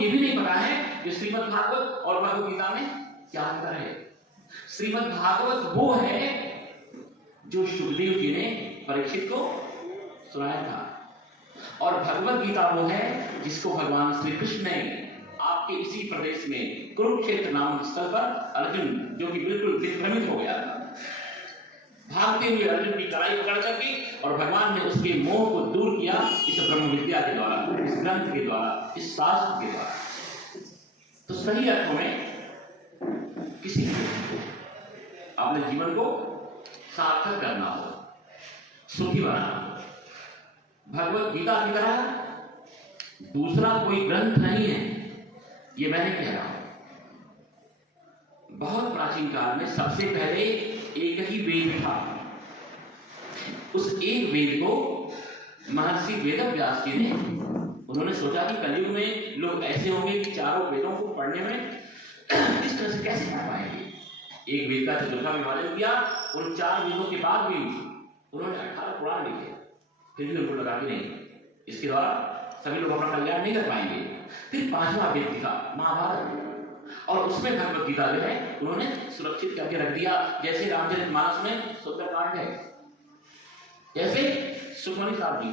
ये भी नहीं पता है कि श्रीमद् भागवत और भगवद गीता में क्या अंतर है। श्रीमद् भागवत वो है जो सुखदेव जी ने परीक्षित को सुनाया था, और भगवद गीता वो है जिसको भगवान श्री कृष्ण ने आपके इसी प्रदेश में कुरुक्षेत्र नामक स्थल पर अर्जुन, जो कि बिल्कुल दिग्भ्रमित हो गया था, भागते हुए अर्जुन की कलाई पकड़ करके, और भगवान ने उसके मोह को दूर किया इस ब्रह्म विद्या के द्वारा, इस ग्रंथ के द्वारा, इस शास्त्र के द्वारा। तो सही अर्थों में किसी अपने जीवन को सार्थक करना हो, सुखी बनाना हो, भगवद गीता की तरह दूसरा कोई ग्रंथ नहीं है, ये मैंने कह रहा हूं। बहुत प्राचीन काल में सबसे पहले एक ही वेद था। उस एक वेद को महर्षि वेदव्यास जी ने, उन्होंने सोचा कि कलयुग में लोग ऐसे होंगे कि चारों वेदों को पढ़ने में इस तरह से कैसे पढ़ पाएंगे। एक वेद का चतुर्था विभाजन किया, उन 4 वेदों के बाद भी उन्होंने 18 पुराण लिखे, फिर भी उनको लगा कि नहीं, इसके द्वारा सभी लोग अपना कल्याण नहीं कर पाएंगे। फिर 5वां वेद लिखा, महाभारत, और उसमें भगवद गीता जो है उन्होंने सुरक्षित करके रख दिया। जैसे रामचरितमानस में सुंदरकांड है, जैसे सुखमणि साहब जी,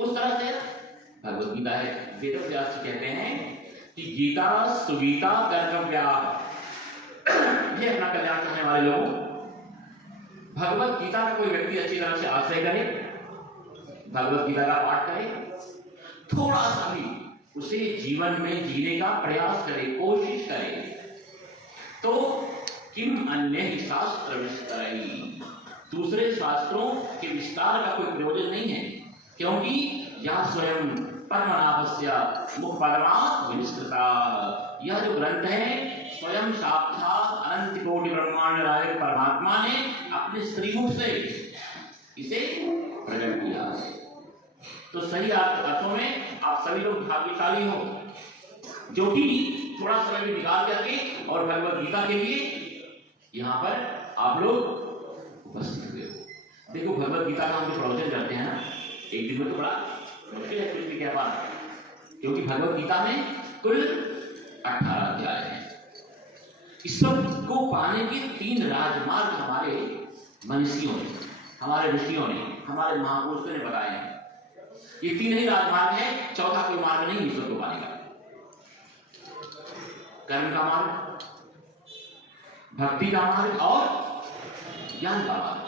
उस तरह से भगवद गीता है। वेदव्यास जी कहते हैं कि गीता सुगीता कर्तव्या, ये अपना कल्याण करने वाले लोगों, भगवद गीता का कोई व्यक्ति अच्छी तरह से आश्रय करे, भगवद गीता का पाठ करे, थोड़ा सा भी उसे जीवन में जीने का प्रयास करे, कोशिश करे, तो किम अन्य ही शास्त्र विस्तरई, दूसरे शास्त्रों के विस्तार का कोई प्रयोजन नहीं है, क्योंकि यह स्वयं पद्मनाभस्य मुखपद्मात् विनिष्कृता, यह जो ग्रंथ है स्वयं साक्षात अनंत कोटि ब्रह्मांड नायक परमात्मा ने अपने श्रीमुख से इसे प्रकट किया है। तो सही अर्थों में आप सभी लोग भाग्यशाली हो जो कि थोड़ा समय भी निकाल करके और भगवद गीता के लिए यहाँ पर आप लोग उपस्थित हुए हो। देखो भगवद गीता का हम जो प्रवचन करते हैं ना, एक दिन में तो बड़ा मुश्किल है कुछ भी कह पाना, क्योंकि भगवद गीता में कुल 18 अध्याय हैं। ईश्वर को पाने के 3 राजमार्ग हमारे मनीषियों ने, हमारे ऋषियों ने, हमारे महापुरुषों ने बताए हैं। ये 3 ही राजमार्ग है, चौथा कोई मार्ग नहीं ईश्वर को पाने का। कर्म का मार्ग, भक्ति का मार्ग और ज्ञान का मार्ग।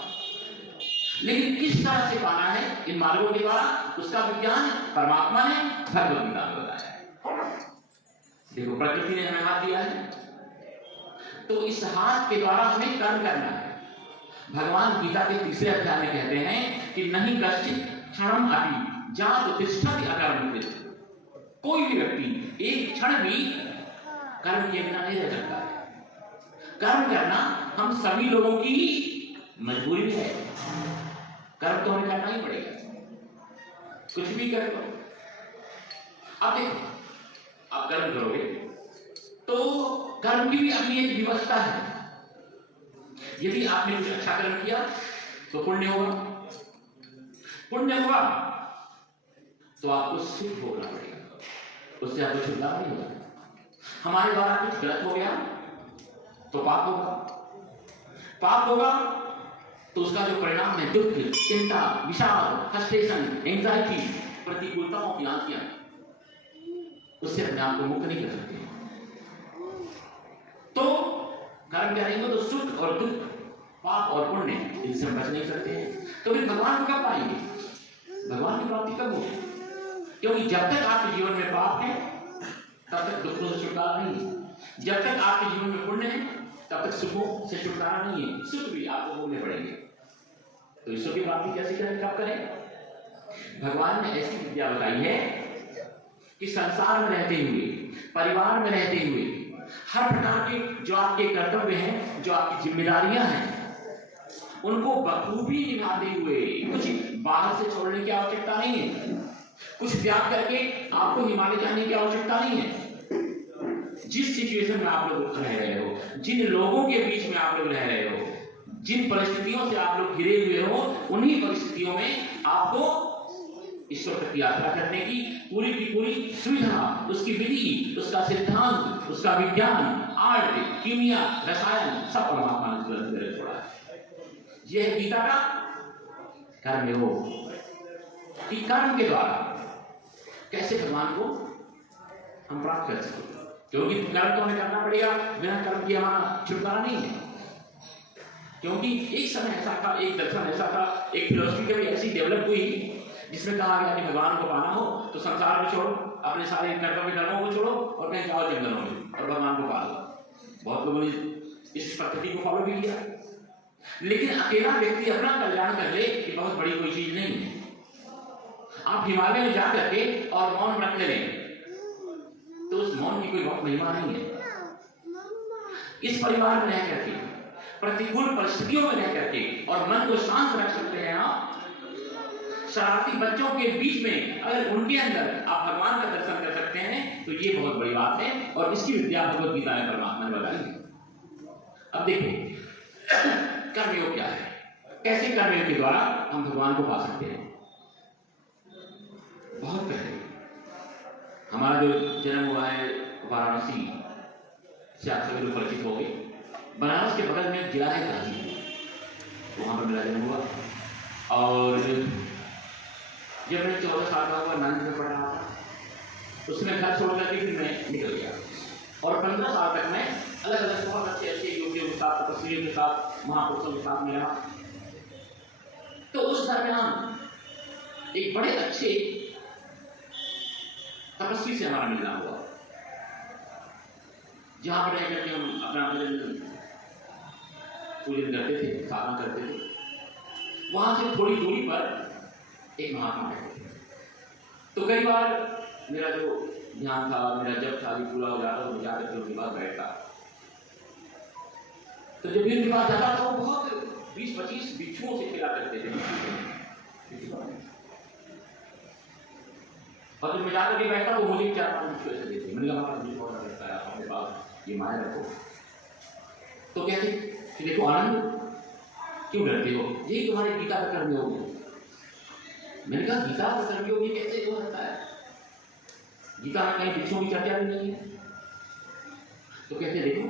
लेकिन किस तरह से पाना है इन मार्गों के द्वारा, उसका विज्ञान परमात्मा ने भगवद गीता में बताया है। देखो प्रकृति ने हमें हाथ दिया है, तो इस हाथ के द्वारा हमें कर्म करना है। भगवान गीता के 3 अध्याय में कहते हैं कि नहीं कश्चित क्षणम अपि जात तिष्ठति अकर्मकृत, कोई भी व्यक्ति एक क्षण भी कर्म किए बिना नहीं रह सकता है। कर्म करना हम सभी लोगों की मजबूरी है, कर्म तो हमें करना ही पड़ेगा, कुछ भी कर लो। अब देखो, आप कर्म करोगे तो कर्म की भी अपनी एक व्यवस्था है। यदि आपने कुछ अच्छा कर्म किया तो पुण्य होगा, पुण्य होगा तो आपको सुख भोगना पड़ेगा, उससे आपको छुटकारा नहीं होगा। हमारे द्वारा कुछ गलत हो गया तो पाप होगा, पाप होगा तो उसका जो परिणाम है दुख, चिंता, विषाद, फ्रस्ट्रेशन, एंजाइटी, प्रतिकूलताओं की आंतियां, उससे अपने आप को मुक्त नहीं कर सकते। तो कर्म करेंगे तो सुख और दुख, पाप और पुण्य, इनसे हम बच नहीं सकते हैं। तो फिर भगवान को कब पाएंगे, भगवान की प्राप्ति कब होगी? क्योंकि जब तक आपके जीवन में पाप है तब तक दुखों से छुटकारा नहीं है, जब तक आपके जीवन में पुण्य है तब तक सुखों से छुटकारा नहीं है, सुख भी आपको भोगने पड़ेंगे। तो ईश्वर की प्राप्ति कैसे करें, कब करें? भगवान ने ऐसी विद्या बताई है कि संसार में रहते हुए, परिवार में रहते हुए, हर प्रकार के जो आपके कर्तव्य हैं, जो आपकी जिम्मेदारियां हैं, उनको बखूबी निभाते हुए, कुछ बाहर से छोड़ने की आवश्यकता नहीं है, कुछ त्याग करके आपको हिमालय जाने की आवश्यकता नहीं है। जिस सिचुएशन में आप लोग रह रहे हो, जिन लोगों के बीच में आप लोग रह रहे हो, जिन परिस्थितियों से आप लोग घिरे हुए हो, उन्हीं परिस्थितियों में आपको ईश्वर तक यात्रा करने की पूरी सुविधा, उसकी विधि, उसका सिद्धांत, उसका विज्ञान, आर्ट, कीमिया, रसायन सब परमात्मा ने तुरंत मेरे छोड़ा है। यह है गीता का कर्मयोग कि कर्म के द्वारा कैसे भगवान को हम प्राप्त कर सकते, क्योंकि कर्म तो हमें करना पड़ेगा, बिना कर्म किए हमारा छुटकारा नहीं है। क्योंकि एक समय ऐसा था, एक दर्शन ऐसा था, एक फिलोसफी कभी ऐसी डेवलप हुई जिसमें कहा गया कि भगवान को पाना हो तो संसार में छोड़ो, अपने सारे कर्मों को छोड़ो और कहीं जाओ जंगलों में और भगवान को पालो। बहुत लोगों ने इस पद्धति को फॉलो भी किया, लेकिन अकेला व्यक्ति अपना कल्याण कर ले ये बहुत बड़ी कोई चीज नहीं है। आप हिमालय में जा करके और मौन व्रत करें तो उस मौन की कोई बहुत महिमा नहीं है। इस परिवार में रह करके, प्रतिकूल परिस्थितियों में रह करके और मन को शांत रख सकते हैं आप। शरारती बच्चों के बीच में अगर उनके अंदर आप भगवान का दर्शन कर सकते हैं तो ये बहुत बड़ी बात है, और इसकी विद्या भगवत गीता में परमात्मा ने बताई है। अब देखो कर्मयोग क्या है, कैसे कर्मयोग के द्वारा हम भगवान को पा सकते हैं। बहुत पहले हमारा जो जन्म हुआ है वाराणसी से आप सभी लोग परिचित हो गए। बनारस के बगल में जिला है गाजीपुर, वहां पर मेरा जन्म हुआ। और जब मैं 14 साल का हुआ, 9th में पढ़ रहा था, उसमें घर छोड़ करके फिर मैं निकल गया। और 15 साल तक मैं अलग अलग बहुत अच्छे योगियों के साथ, तपस्वियों के साथ, महापुरुषों के साथ में रहा। तो उस दरमियान एक बड़े अच्छे तपस्वी से हमारा मिलना हुआ, जहां पर रहकर के हम अपना पूजन करते थे, साधना करते थे। वहां से थोड़ी दूरी पर एक महात्मा बैठे थे। तो कई बार मेरा जो ध्यान था, मेरा जब था पूरा हो जाता तो जाकर के उनके पास बैठता। तो जब भी उनके पास जाता तो वो बहुत 20-25 बिच्छुओं से खेला करते थे। और जब मैं जाकर के बैठता तो मुझे 4-5 बिच्छू ऐसे देते। मैंने कहा मुझे बहुत डर लगता है, अपने पास ये माया रखो। तो कहते कि देखो आनंद, क्यों डरते हो, यही तुम्हारे गीता का कर्मयोग है। मैंने कहा गीता का कर्मयोग ये कैसे हो सकता है, गीता में कहीं बिच्छुओं की चर्चा भी नहीं है। तो कहते देखो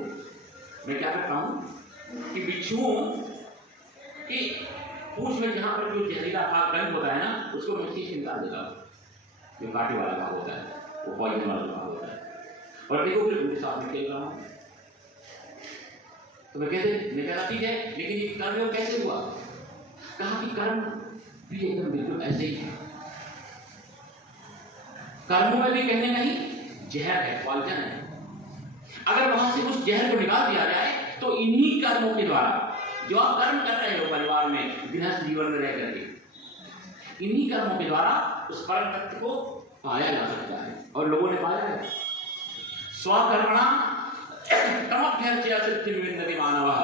मैं क्या करता हूं कि बिच्छुओं की पूंछ में जहां पर जो जहरीला भाग रंग होता है ना, उसको मिट्टी से निकाल देता हूं, जो कांटे वाला भाग होता है, वो पॉइजन वाला भाग होता है। और देखो फिर उनके साथ में खेल रहा हूं। तो मैं कहता ठीक है, लेकिन ये कर्मयोग कैसे हुआ। कहा कि कर्म भी एकदम बिल्कुल ऐसे ही है। कर्मों में भी कहीं ना कहीं जहर है, पॉइजन है। अगर वहां से उस जहर को निकाल दिया जाए तो इन्हीं कर्मों के द्वारा जो आप कर्म कर रहे हो परिवार में, गृहस्थ जीवन में रह करके, इन्हीं कर्मों के द्वारा उस परम तत्व को पाया जा सकता है। और लोगों ने पाया है। स्वकर्मणा तमभ्यर्च्य सिद्धिं विन्दति मानवः।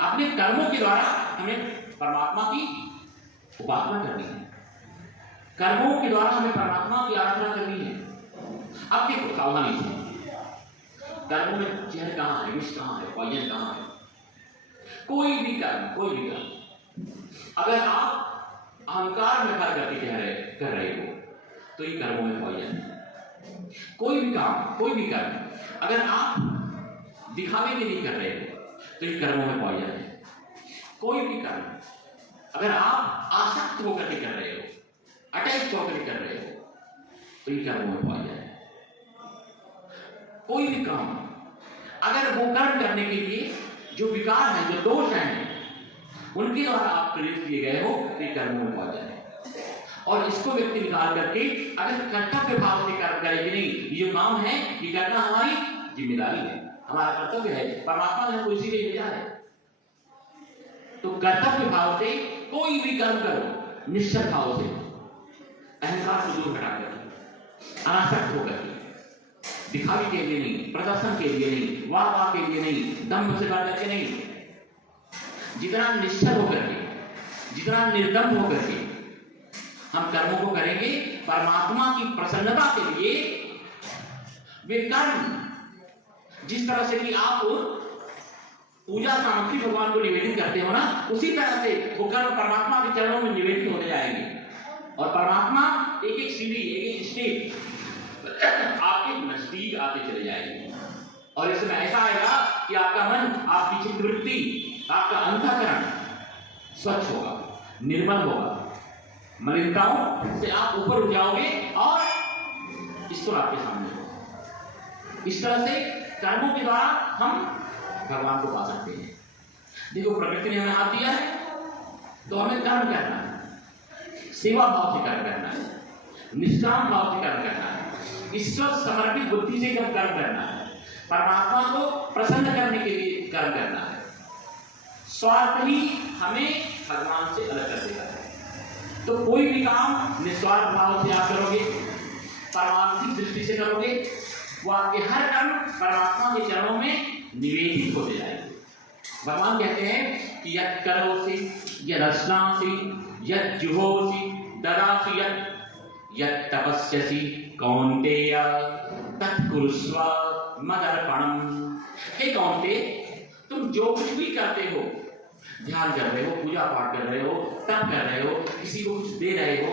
अपने कर्मों के द्वारा हमें परमात्मा की उपासना करनी है, कर्मों के द्वारा हमें परमात्मा की आराधना करनी है। अब देखो सावधानी से, कर्मों में जहर कहाँ है, विष कहाँ है, पॉइजन कहाँ है। कोई भी कर्म अगर आप अहंकार में भर करके कर रहे हो तो ये कर्मों में पॉइजन है। कोई भी काम, कोई भी कर्म अगर आप दिखावे के लिए कर रहे हो तो ये कर्मों में पॉइजन है। कोई भी कर्म अगर आप आसक्त होकर के कर रहे हो, अटैच होकर कर रहे हो तो ये कर्मों में पॉइजन है। कोई भी काम अगर वो कर्म करने के लिए जो विकार है, जो दोष हैं, उनके द्वारा आप प्रेरित किए गए हो तो ये कर्मों में पॉइजन है। और इसको व्यक्ति निकाल करके अगर कर्तव्य भाव से कर्म करे कि नहीं ये जो काम है ये करना हमारी जिम्मेदारी है, हमारा कर्तव्य है, परमात्मा ने हमको इसीलिए भेजा है, तो कर्तव्य भाव से कोई भी कर्म करो, निश्चल भाव से, अहंकार को दूर हटा करके, अनासक्त होकर के, दिखावे के लिए नहीं, प्रदर्शन के लिए नहीं, वाह के लिए नहीं, दम्भ से बढ़ करके नहीं, जितना निश्चल होकर के, जितना निर्दम्भ होकर के हम कर्मों को करेंगे परमात्मा की प्रसन्नता के लिए, वे कर्म जिस तरह से कि आप पूजा सामग्री भगवान को निवेदित करते हो ना, उसी तरह से वो कर्म परमात्मा के चरणों में निवेदित होते जाएंगे। और परमात्मा एक एक सीढ़ी, एक एक स्टेप आपके नजदीक आते चले जाएंगे। और इसमें ऐसा आएगा कि आपका मन, आपकी चित्तवृत्ति, आपका अंतःकरण स्वच्छ होगा, निर्मल होगा, मलिनताओं से आप ऊपर उठ जाओगे और ईश्वर आपके सामने होगा। इस तरह से कर्मों के द्वारा हम भगवान को पा सकते हैं। देखो, प्रकृति ने हमें हाथ दिया है तो हमें कर्म करना है, सेवा भाव से कर्म करना है, निष्काम भाव से कर्म करना है, ईश्वर समर्पित बुद्धि से कर्म करना है, परमात्मा को प्रसन्न करने के लिए कर्म करना है। स्वार्थ ही हमें भगवान से अलग कर देगा। तो कोई भी काम निस्वार्थ भाव से आप करोगे, परमात्मिक दृष्टि से करोगे, वो आपके हर कर्म परमात्मा के चरणों में निवेदित होते जाएंगे। भगवान कहते हैं कि यत् करोसि यद् अश्नासि यद् जुहोसि ददासि यत् तपस्यसि कौन्तेय तत् कुरुष्व मदर्पणम्। हे कौन्तेय, तुम जो कुछ भी करते हो, ध्यान कर रहे हो, पूजा पाठ कर रहे हो, तप कर रहे हो, किसी को कुछ दे रहे हो,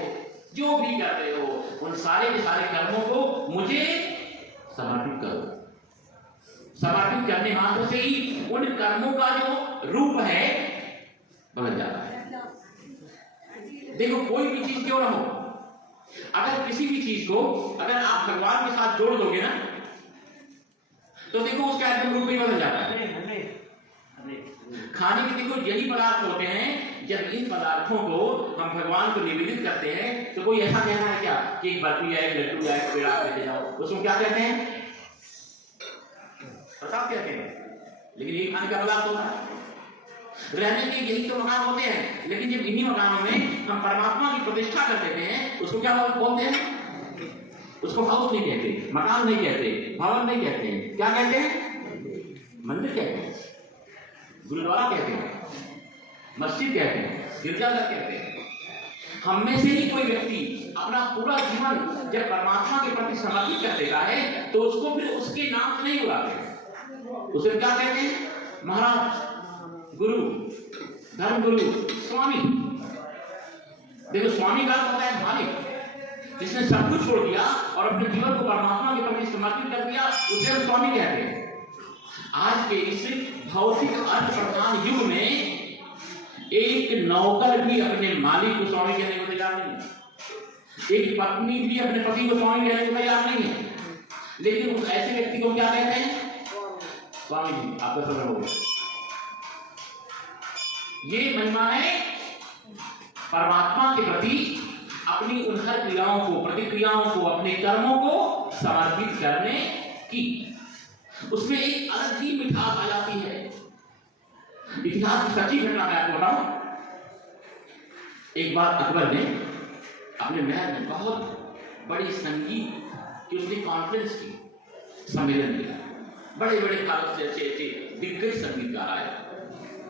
जो भी कर रहे हो, उन सारे के सारे कर्मों को मुझे समर्पित करो। समर्पित करने मात्र से ही उन कर्मों का जो रूप है बदल जाता है। देखो, कोई भी चीज क्यों ना हो, अगर किसी भी चीज को अगर आप भगवान के साथ जोड़ दोगे ना, तो देखो उसका एकदम रूप ही बदल जाता है। खाने के देखो यही पदार्थ होते हैं, जब इन पदार्थों को हम भगवान को निवेदित करते हैं तो कोई ऐसा कहना है क्या कि एक बर्फी है, एक लड्डू है, पेड़ा लेके जाओ, उसको क्या कहते हैं? प्रसाद कहते हैं। लेकिन ये खाने का पदार्थ होता है। रहने के यही तो मकान होते हैं, लेकिन जब इन्हीं मकानों में हम परमात्मा की प्रतिष्ठा कर देते हैं, उसको क्या बोलते हैं? उसको हाउस नहीं कहते, मकान नहीं कहते, भवन नहीं कहते, क्या कहते हैं? मंदिर कहते हैं, गुरुद्वारा कहते हैं, मस्जिद कहते हैं, गिरजाघर कहते हैं। हम में से ही कोई व्यक्ति अपना पूरा जीवन जब परमात्मा के प्रति समर्पित कर देता है तो उसको फिर उसके नाम से नहीं बुलाते, उसे क्या कहते हैं? महाराज, गुरु, धर्म गुरु, स्वामी। देखो, स्वामी का अर्थ होता है मालिक, जिसने सब कुछ छोड़ दिया और अपने जीवन को परमात्मा के प्रति समर्पित कर दिया, उसे हम स्वामी कहते हैं। आज के इस भौतिक अर्थ प्रधान युग में एक नौकर भी अपने मालिक को स्वामी कहने को तैयार नहीं है, एक पत्नी भी अपने पति को स्वामी कहने को तैयार नहीं है। लेकिन उस ऐसे व्यक्ति को क्या कहते हैं? स्वामी जी, आपका समय हो गया। ये महिमा है परमात्मा के प्रति अपनी उन हर क्रियाओं को, प्रतिक्रियाओं को, अपने कर्मों को समर्पित करने की। उसमें एक अलग ही मिठास आ जाती है। इतिहास की सच्ची घटना मैं आपको बताऊं। एक बार अकबर ने अपने महल में बहुत बड़ी संगीत की उसने कॉन्फ्रेंस की, सम्मेलन किया। बड़े बड़े भारत से अच्छे दिग्गज संगीतकार आए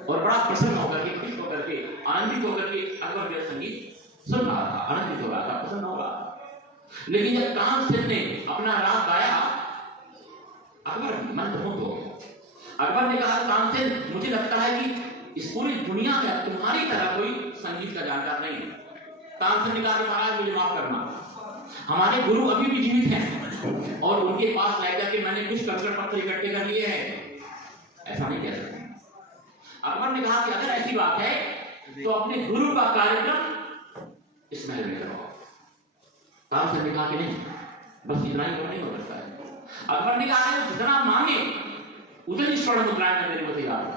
और बड़ा प्रसन्न होकर के, खुश होकर के, आनंदित होकर के अकबर का संगीत सुन रहा था, आनंदित हो रहा था, प्रसन्न हो रहा था। लेकिन जब तानसेन ने अपना राग गाया, अकबर मंत्रमुग्ध हो गया। अकबर ने कहा, तानसेन, मुझे लगता है कि इस पूरी दुनिया में तुम्हारी तरह कोई संगीत का जानकार नहीं है। तानसेन ने कहा, महाराज मुझे माफ करना, हमारे गुरु अभी भी जीवित हैं और उनके पास रह करके मैंने कुछ कंकड़ पत्थर इकट्ठे कर लिए हैं, ऐसा नहीं कह सकते। अकबर ने कहा कि अगर ऐसी बात है तो अपने गुरु का कार्यक्रम इस महल में करो। तानसेन ने कहा कि नहीं, बस इतना ही तो नहीं हो सकता है। अकबर ने कहा, जितना मांगे उतनी स्वर्ण मुद्राएं मैं देने को तैयार हूं,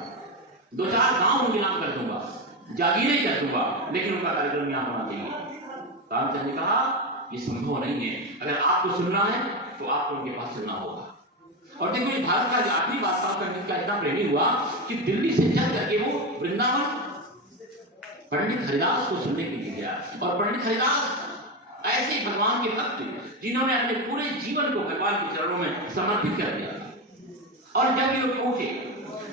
2-4 गांव उनके नाम कर दूंगा, जागीरें कर दूंगा, लेकिन उनका कार्यक्रम यहां होना चाहिए। तानसेन ने कहा, ये संभव नहीं है, अगर आपको सुनना है तो आपको उनके पास चलना होगा। और देखो, ये भारत का आखिरी बादशाह संगीत का इतना प्रेमी हुआ कि दिल्ली से चल करके वो वृंदावन पंडित हरिदास को सुनने के लिए गया। और पंडित हरिदास ऐसे भगवान के भक्त जिन्होंने अपने पूरे जीवन को भगवान के चरणों में समर्पित कर दिया। और जब ये लोग पहुंचे,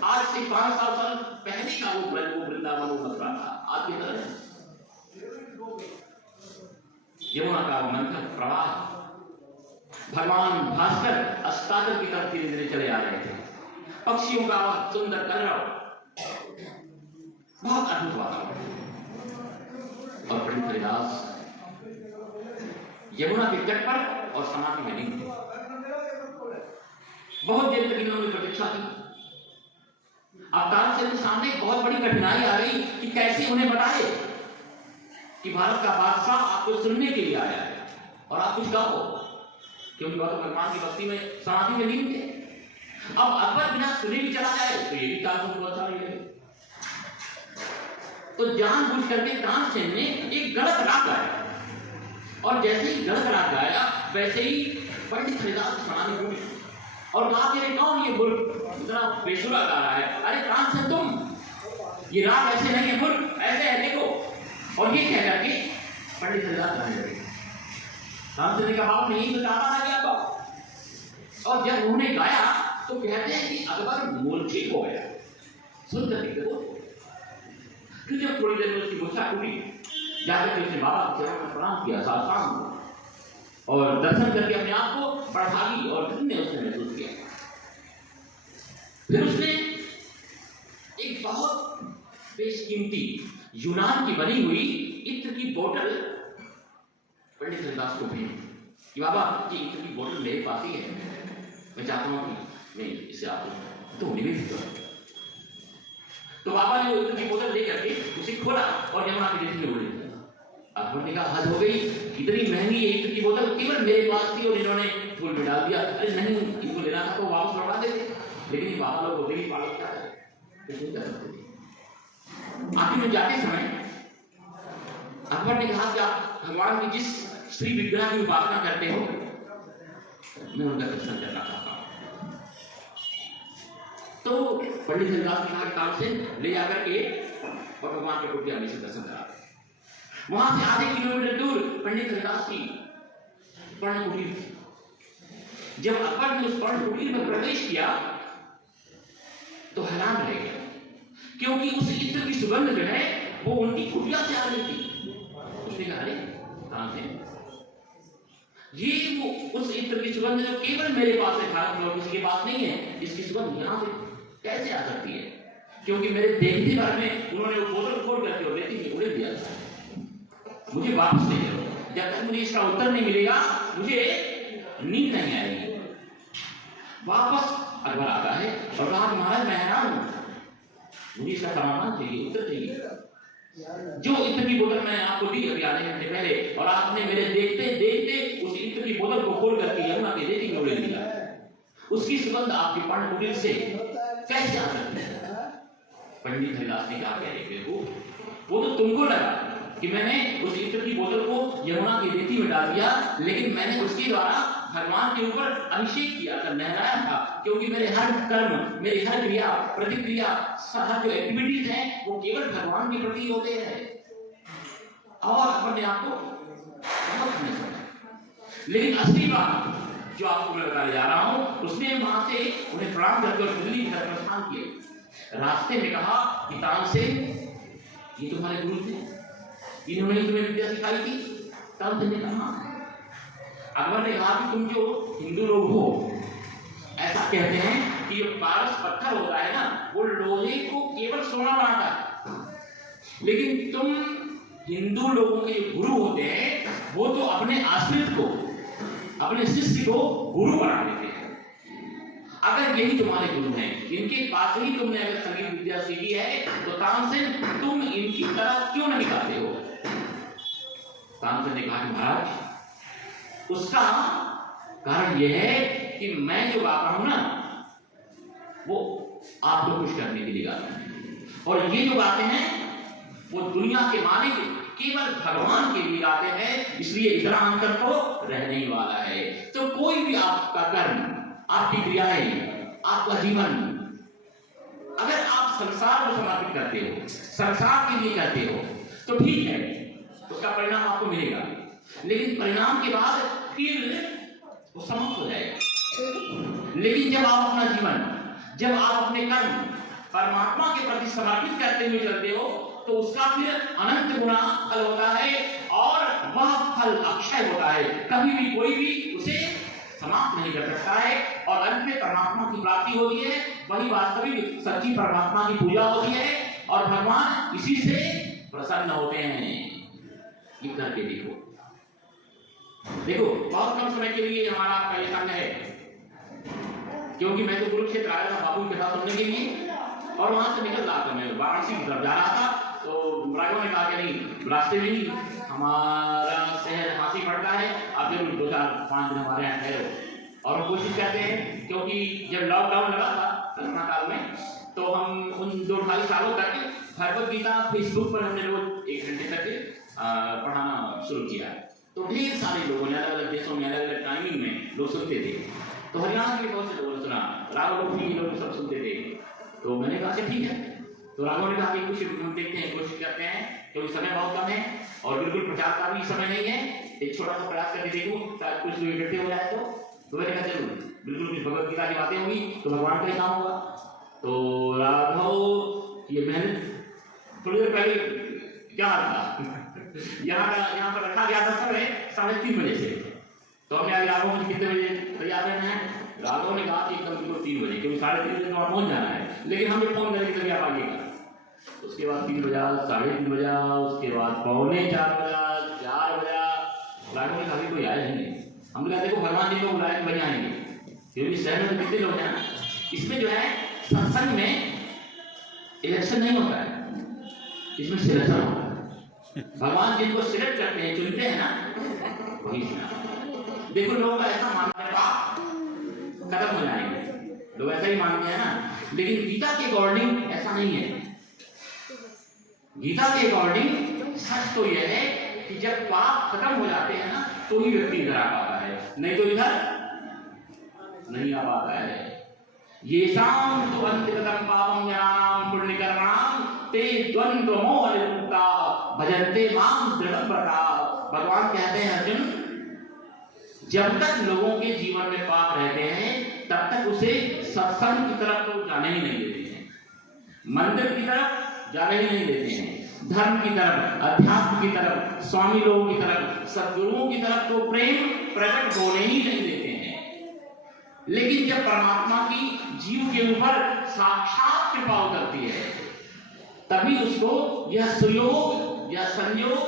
आज से 500 साल पहले का वो वृंदावन वो मथुरा था, आज की तरह यमुना का मंथन प्रवाह, भगवान भास्कर अस्ताचल की तरफ धीरे धीरे चले आ रहे थे, पक्षियों का सुंदर कलरव, बहुत अद्भुत वातावरण। और पंडित हरिदास यमुना के तट पर और समाधि में लीन थे। बहुत देर तक इन्होंने प्रतीक्षा की। अब तानसेन के सामने एक बहुत बड़ी कठिनाई आ गई कि कैसे उन्हें बताए कि भारत का बादशाह आपको सुनने के लिए आया है और आप कुछ कहो, क्योंकि वह तो भगवान की भक्ति में समाधि में लीन थे। अब अकबर बिना सुने भी चला जाए तो ये भी तानसेन को अच्छा नहीं लगे, तो जानबूझ करके तानसेन ने एक गलत राग गाया, और जैसे ही गलत राग गाया वैसे ही पंडित हरिदास समाधि टूटी और कहा कि कौन ये मूर्ख इतना बेसुरा गा रहा है। अरे तानसेन तुम, ये राग ऐसे नहीं है, मूर्ख ऐसे है, देखो। और ये कह करके पंडित हरिदास गाने लगे। तानसेन ने कहा बाप नहीं तो चाहता था क्या बाप। और जब उन्होंने गाया तो कहते हैं कि अकबर मूर्छित हो गया सुन करके। फिर जब थोड़ी देर में उसकी मूर्छा टूटी, जाकर के उसने बाबा के चरणों में प्रणाम किया साष्टांग, और दर्शन करके अपने आप को बढ़ागी और धन्य उसने महसूस किया। फिर उसने एक बहुत बेशकीमती यूनान की बनी हुई इत्र की बोतल पंडित हरिदास को भेजी कि बाबा ये इत्र की बोतल मेरे पास ही है, मैं चाहता हूँ कि नहीं इसे आप तो निवेदित करो। तो बाबा ने वो इत्र की बोतल लेकर के उसे खोला और यमुना की नदी में उड़े। अकबर ने कहा हद हो गई, इतनी महंगी है इत्र की बोतल, केवल मेरे पास थी और इन्होंने फूल में डाल दिया। अरे नहीं, इनको लेना था तो वापस लौटा देते, लेकिन ये बाबा लोग होते ही पालक क्या है। आखिर में जाते समय अकबर ने कहा कि आप भगवान की जिस श्री विग्रह की उपासना करते हो मैं उनका दर्शन करना चाहता हूं। तो पंडित हरिदास ने कहा तानसेन ले जाकर के और भगवान के कुटिया में से दर्शन करा। वहां से आधे किलोमीटर दूर पंडित हरिदास की पर्ण कुटीर थी। जब अकबर ने उस पर्ण कुटीर में प्रवेश किया तो हैरान रह गया, क्योंकि उस इत्र की सुगंध जो है वो उनकी कुटिया से आ रही थी। उसने कहा अरे तानसेन, ये वो उस इत्र की सुगंध जो केवल मेरे पास है, भारत में और किसी के पास नहीं है, इसकी सुगंध यहाँ से कैसे आ सकती है? क्योंकि मेरे देखते भर में उन्होंने वो बोतल खोल करके और रेती में उड़े दिया था। मुझे वापस ले जाओ, जब तक मुझे इसका उत्तर नहीं मिलेगा मुझे नींद नहीं आएगी। वापस अकबर आता है और कहा महाराज मैं हैरान हूं, मुझे इसका समाधान चाहिए, उत्तर चाहिए। जो इत्र की बोतल मैंने आपको दी अभी आधे घंटे पहले, और आपने मेरे देखते देखते उस इत्र की बोतल को खोल करके यमुना के रेती में उड़े दिया, उसकी सुगंध आपकी पर्ण कुटीर से कैसे आ सकती है? पंडित हरिदास ने कहा वो तो तुमको लगा कि मैंने उस इत्र की बोतल को यमुना की रेती में डाल दिया, लेकिन मैंने उसके द्वारा भगवान के ऊपर अभिषेक किया था, नहराया था, क्योंकि मेरे हर कर्म, मेरी हर क्रिया प्रतिक्रिया, हर जो एक्टिविटीज हैं वो केवल भगवान के प्रति होते हैं। और अपने आप को बहुत नहीं समझा। लेकिन असली बात जो आपको मैं बताने जा रहा हूं, उसने वहां से उन्हें प्रणाम करके दिल्ली घर प्रस्थान किया। रास्ते में कहा कि तानसेन ये तुम्हारे गुरु थे, इन्होंने तुम्हें विद्या सिखाई थी? तानसेन ने कहा अकबर ने कहा कि तुम जो हिंदू लोग हो ऐसा कहते हैं कि ये पारस पत्थर होता है ना, वो लोहे को केवल सोना बनाता है, लेकिन तुम हिंदू लोगों के जो गुरु होते हैं वो तो अपने आश्रित को, अपने शिष्य को गुरु बना देते हैं। अगर यही तुम्हारे गुरु हैं, इनके पास ही तुमने अगर संगीत विद्या सीखी है, तो तानसेन तुम इनकी तरह क्यों नहीं गाते हो? तानसेन ने कहा महाराज उसका कारण यह है कि मैं जो गाता हूं ना वो आपको खुश करने के लिए गाता हूं, और ये जो गाते हैं वो दुनिया के मालिक केवल भगवान के लिए गाते हैं, इसलिए इतना अंतर तो रहने ही वाला है। तो कोई भी आपका कर्म, आपकी क्रियाएं, आपका जीवन, अगर आप संसार को समर्पित करते हो, संसार के लिए करते हो, तो ठीक है, उसका परिणाम आपको मिलेगा, लेकिन परिणाम के बाद फिर वो समाप्त हो जाएगा। लेकिन जब आप अपना जीवन, जब आप अपने कर्म परमात्मा के प्रति समर्पित करते हुए चलते हो, तो उसका फिर अनंत गुना फल होता है, और वह फल अक्षय होता है, कभी भी कोई भी उसे समाप्त नहीं कर सकता है, और अंत में परमात्मा की प्राप्ति होती है। वही वास्तविक सच्ची परमात्मा की पूजा होती है, और भगवान इसी से प्रसन्न होते हैं। ये करके देखो। देखो बहुत कम समय के लिए हमारा आपका ये संग है, क्योंकि मैं तो कुरुक्षेत्र आया था बाबू की कथा सुनने के लिए, और वहां से निकल रहा था, मैं वाराणसी की तरफ जा रहा था, तो राघव ने कहा कि नहीं, रास्ते में ही हमारा शहर हाथी पड़ता है, आप जरूर 2-4-5 दिन हमारे यहाँ ठहरो। और हम कोशिश करते हैं, क्योंकि जब लॉकडाउन लगा था कोरोना काल में, तो हम उन 2-2.5 सालों तक भगवत गीता फेसबुक पर हमने रोज 1 घंटे तक पढ़ाना शुरू किया। तो ढेर सारे लोगों ने अलग अलग देशों में अलग अलग टाइमिंग में लोग सुनते थे। तो हरियाणा के बहुत से लोगों ने सुना, राघव जी लोग सब सुनते थे। तो मैंने कहा अच्छा ठीक है। तो राघव ने कहा कि कुछ हम देखते हैं, कोशिश करते हैं, क्योंकि समय बहुत कम है और बिल्कुल प्रचार का भी समय नहीं है, एक छोटा सा प्रयास करके देखूं, शायद कुछ लोग इकट्ठे हो जाए तो मैंने कहा जरूर, बिल्कुल कुछ भगवत गीता की बातें होंगी तो भगवान का ही काम होगा। तो राघव ये मेहनत थोड़ी देर पहले क्या था यहाँ पर रखा गया था समय 3:30 बजे से। तो हमने आज राघव मुझे कितने बजे तैयार रहना है, राघव ने कहा कि एकदम बिल्कुल 3 बजे, क्योंकि 3:30 बजे तो वहाँ पहुँच जाना है, लेकिन हमने फोन करके तभी आप आइएगा। उसके बाद 3 बजा, 3:30 बजा, उसके बाद 3:45 बजा, 4 बजा, राघव ने कहा कोई आया नहीं। हमने कहा देखो भगवान जी को बुलाए तो वही आएंगे, क्योंकि शहर में तो कितने लोग हैं ना, इसमें जो है सत्संग में इलेक्शन नहीं होता है, इसमें सिलेक्शन होता है। भगवान जिनको सिलेक्ट करते हैं, चुनते हैं ना, वही सुना। देखो लोगों का ऐसा मानना है पाप खत्म हो जाएंगे, लोग ऐसा ही मानते हैं ना, लेकिन गीता के अकॉर्डिंग ऐसा नहीं है। गीता के अकॉर्डिंग सच तो यह है कि जब पाप खत्म हो जाते हैं ना, तो ही व्यक्ति इधर आ पाता है, नहीं तो इधर नहीं आ पाता है। ये शाम तो अंतगतम पापम जनानाम पुण्यकर्माम ते द्वंद्व मोह निरुक्ता भजन्ते मां दृढ़व्रता। भगवान कहते हैं अर्जुन, जब तक लोगों के जीवन में पाप रहते हैं तब तक उसे सत्संग की तरफ तो जाने ही नहीं देते हैं, मंदिर की तरफ जाने ही नहीं देते हैं, धर्म की तरफ, अध्यात्म की तरफ, स्वामी लोगों की तरफ, सद्गुरुओं की तरफ तो प्रेम प्रकट होने ही नहीं देते हैं। लेकिन जब परमात्मा की जीव के ऊपर साक्षात कृपा उतरती है, तभी उसको यह सुयोग या संयोग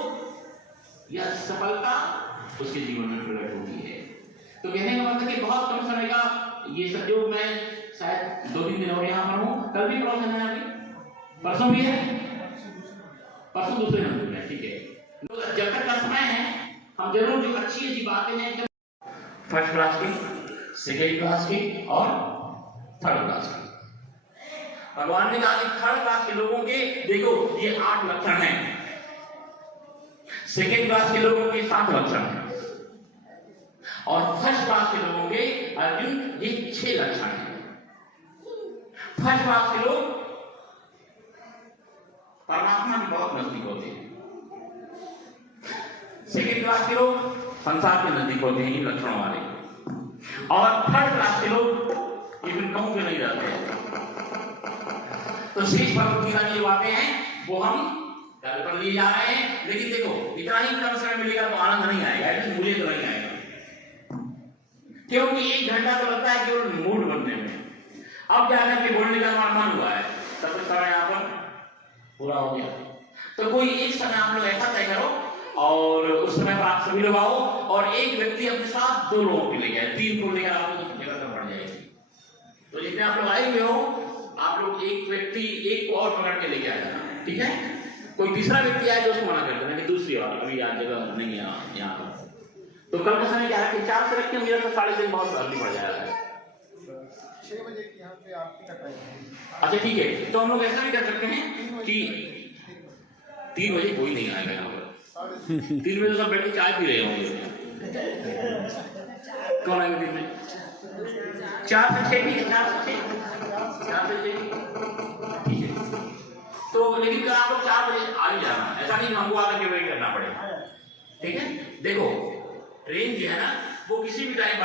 या सफलता उसके जीवन में प्रकट होती है। तो कहने का मतलब कि बहुत कम समय का ये संयोग, मैं शायद 2-3 दिन और यहाँ पर हूँ, कल भी प्रवचन है, अभी परसों भी है, परसों दूसरे नंबर में, ठीक है। जब तक का समय है हम जरूर जो अच्छी अच्छी बातें हैं, फर्स्ट क्लास की, सेकेंड क्लास की और थर्ड क्लास की। भगवान ने कहा कि थर्ड क्लास के लोगों के देखो ये 8 लक्षण हैं, सेकेंड क्लास के लोगों के 7 लक्षण हैं, और फर्स्ट क्लास के लोगों के अर्जुन ये 6 लक्षण हैं। फर्स्ट क्लास के लोग परमात्मा में बहुत नजदीक होते हैं, सेकेंड क्लास के लोग संसार के नजदीक होते हैं इन लक्षणों वाले, और थर्ड क्लास के लोग इवन कहूं के नहीं रहते हैं। तो शेष भगवत गीता की जो बातें हैं वो हम कर पर लिए जा रहे हैं, लेकिन देखो इतना ही कम समय मिलेगा तो आनंद नहीं आएगा, मुझे तो नहीं आएगा, क्योंकि 1 घंटा तो लगता है केवल मूड बनने में। अब जाकर के बोलने का हमारा मन हुआ है, तब समय यहाँ पर पूरा हो गया। तो कोई एक समय आप लोग ऐसा तय करो और उस समय पर आप सभी लोग आओ, और एक व्यक्ति अपने साथ 2 लोगों को ले जाए, 3 को लेकर आप लोग जगह पर बढ़ जाएगी। तो जितने आप लोग आए हुए हो, आप लोग एक व्यक्ति एक को और पकड़ के लेके आ जाना, ठीक है। कोई तीसरा व्यक्ति आए जो उसको मना कर देना कि दूसरी बार अभी आज जगह नहीं है यहाँ पर। तो कल का समय क्या है कि 4 से रख के मेरा तो 3:30 बहुत अर्ली पड़ जाएगा। 6 बजे की यहाँ पे आरती का टाइम है। अच्छा ठीक है, तो हम लोग ऐसा भी कर सकते हैं कि 3 बजे कोई नहीं आएगा यहाँ पर, 3 बजे तो सब बैठ के चाय पी रहे होंगे। कौन आएगा 3 बजे? 4 से 6 ठीक है, 4 से 6 ठीक है। तो लेकिन कल आप लोग 4 बजे आ ही जाना, ऐसा नहीं हमको आकर के वेट करना पड़ेगा, ठीक है। देखो ट्रेन जो है ना वो किसी भी टाइम